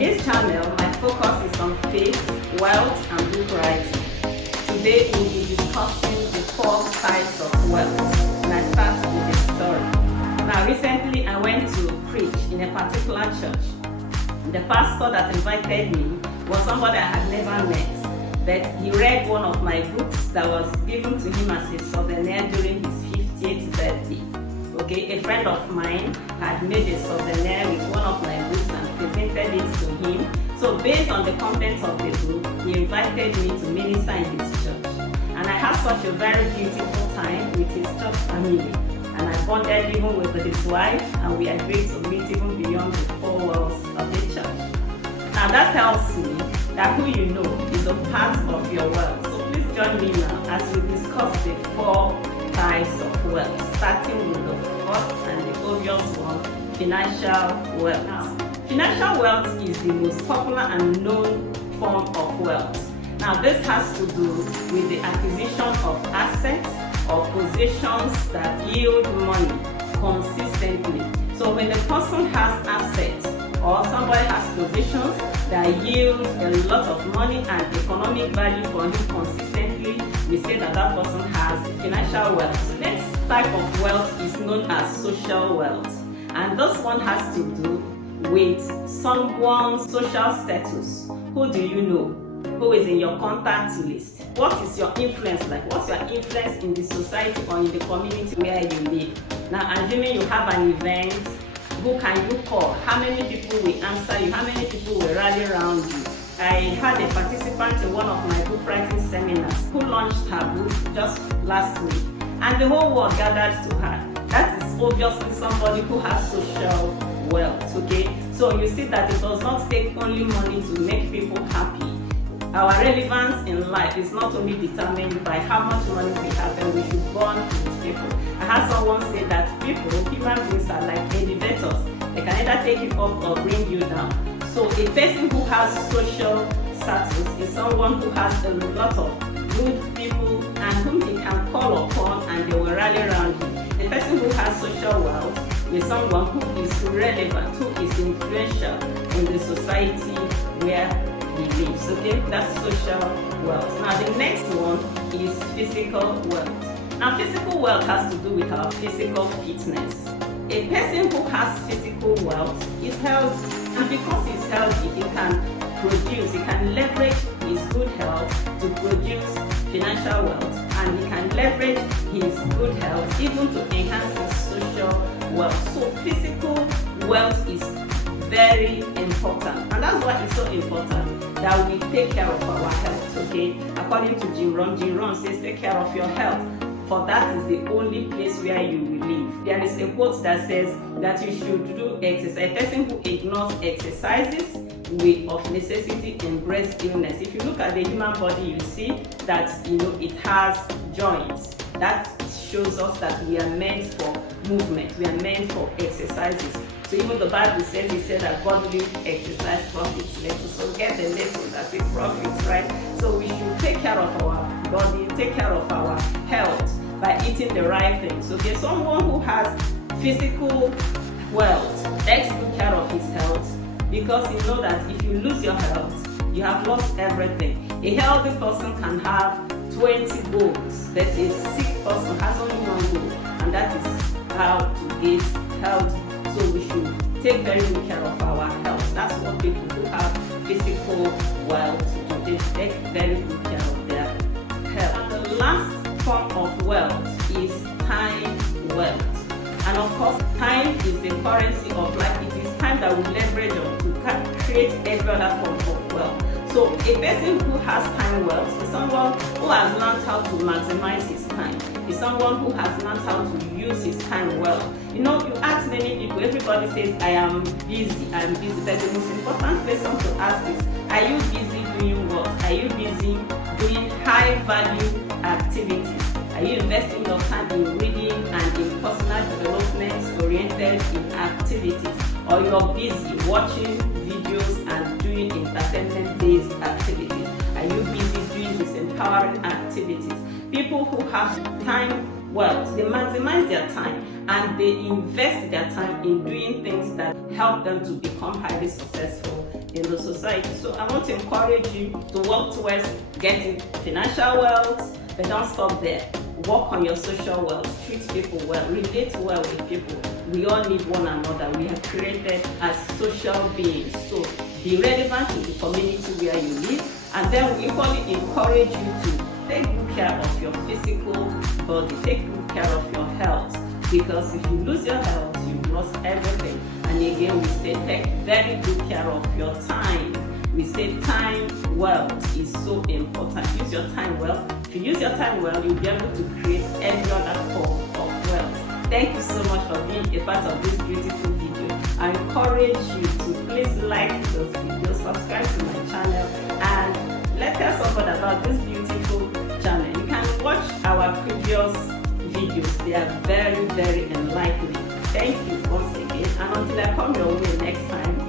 this channel, my focus is on faith, wealth, and book writing. Today we'll be discussing the 4 types of wealth, and I start with a story. Now, recently I went to preach in a particular church. The pastor that invited me was somebody I had never met, but he read one of my books that was given to him as a souvenir during his 50th birthday. Okay, a friend of mine had made a souvenir with one of my books and presented it to him. So based on the content of the book, he invited me to minister in his church. And I had such a very beautiful time with his church family. And I bonded even with his wife, and we agreed to meet even beyond the 4 walls of the church. Now that tells me that who you know is a part of your wealth. So please join me now as we discuss the 4 types of wealth, starting with the first and the obvious one, financial wealth. Now, financial wealth is the most popular and known form of wealth. Now, this has to do with the acquisition of assets or possessions that yield money consistently. So when a person has assets or somebody has possessions that yield a lot of money and economic value for him consistently, we say that that person has financial wealth. Next type of wealth is known as social wealth, and this one has to do with someone's social status. Who do you know? Who is in your contact list? What is your influence like? What's your influence in the society or in the community where you live? Now, assuming you have an event, who can you call? How many people will answer you? How many people will rally around you? I had a participant in one of my book writing seminars who launched her book just last week, and the whole world gathered to her. That is obviously somebody who has social wealth, okay? So you see that it does not take only money to make people happy. Our relevance in life is not only determined by how much money we have, and we should bond with people. I had someone say that people, human beings, are like elevators. They can either take you up or bring you down. So a person who has social status is someone who has a lot of good people and whom he can call upon and they will rally around him. The person who has social wealth is someone who is relevant, who is influential in the society where he lives. Okay, that's social wealth. Now the next one is physical wealth. Now physical wealth has to do with our physical fitness. A person who has physical wealth is healthy, and because he's healthy, he can leverage his good health to produce financial wealth, and he can leverage his good health even to enhance his social wealth. So physical wealth is very important, and that's why it's so important that we take care of our health, okay? According to Jim Rohn says, take care of your health, for that is the only place where you will live. There is a quote that says that you should do exercise. A person who ignores exercises will of necessity embrace illness. If you look at the human body, you see that it has joints. That shows us that we are meant for movement. We are meant for exercises. So even the Bible says, it said that God will exercise profits little. So get the little that it profits, right? So we should take care of our body, take care of our health by eating the right things. Okay, someone who has physical wealth takes good care of his health, because you know that if you lose your health, you have lost everything. A healthy person can have 20 goals, but a sick person has only one goal, and that is how to get healthy. So we should take very good care of our health. That's what people who have physical wealth do. They take very good care of their health. And the last form of wealth is time wealth. And of course, time is the currency of life. It is time that we leverage on to create every other form of wealth. So a person who has time wealth is someone who has learned how to maximize his time. Is someone who has learned how to use his time well. You ask many people, everybody says, I am busy. But the most important question to ask is, are you busy doing what? Are you busy doing high value activities? Are you investing your time in reading and in personal development oriented in activities? Or you're busy watching videos and doing entertainment-based activities? Are you busy doing these empowering activities? People who have time wealth, they maximize their time and they invest their time in doing things that help them to become highly successful in the society. So I want to encourage you to work towards getting financial wealth, but don't stop there. Work on your social wealth, treat people well, relate well with people. We all need one another. We are created as social beings. So be relevant to the community where you live, and then we equally encourage you to take good care of your physical body, take good care of your health, because if you lose your health, you've lost everything. And again, we say take very good care of your time. We say time wealth is so important. Use your time well. If you use your time well, you'll be able to create every other form of wealth. Thank you so much for being a part of this beautiful video. I encourage you to please like this video, subscribe to my channel, and let us talk about this beautiful channel. You can watch our previous videos. They are very, very enlightening. Thank you once again, and until I come your way next time,